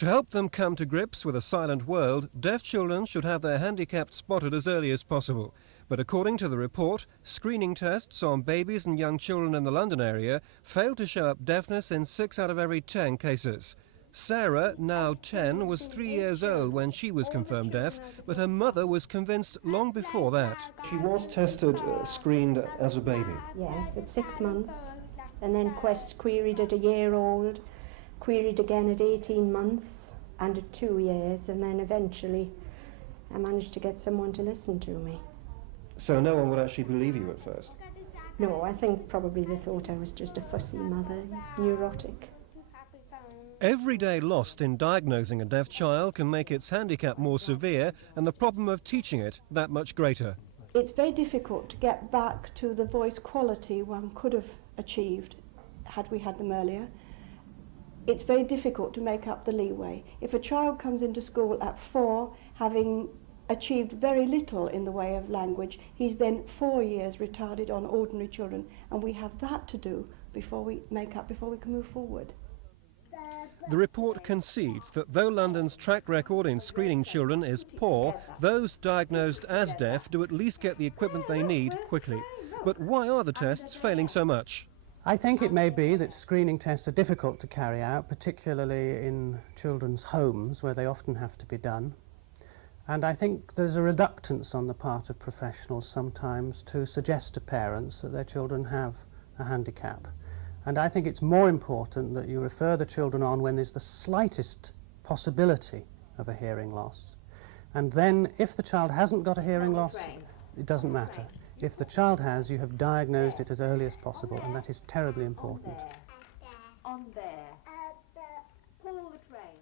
To help them come to grips with a silent world, deaf children should have their handicap spotted as early as possible. But according to the report, screening tests on babies and young children in the London area failed to show up deafness in 6 out of every 10 cases. Sarah, now 10, was 3 years old when she was confirmed deaf, but her mother was convinced long before that. She was tested, screened as a baby? Yes, at 6 months, and then queried at a year old, queried again at 18 months and at 2 years, and then eventually I managed to get someone to listen to me. So no one would actually believe you at first? No, I think probably they thought I was just a fussy mother, neurotic. Every day lost in diagnosing a deaf child can make its handicap more severe and the problem of teaching it that much greater. It's very difficult to get back to the voice quality one could have achieved had we had them earlier. It's very difficult to make up the leeway. If a child comes into school at 4 having achieved very little in the way of language, he's then 4 years retarded on ordinary children, and we have that to do before we can move forward. The report concedes that though London's track record in screening children is poor, those diagnosed as deaf do at least get the equipment they need quickly. But why are the tests failing so much? I think it may be that screening tests are difficult to carry out, particularly in children's homes where they often have to be done. And I think there's a reluctance on the part of professionals sometimes to suggest to parents that their children have a handicap. And I think it's more important that you refer the children on when there's the slightest possibility of a hearing loss. And then if the child hasn't got a hearing loss, it doesn't matter. If the child has, you have diagnosed it as early as possible, and that is terribly important. On there. Pull the train.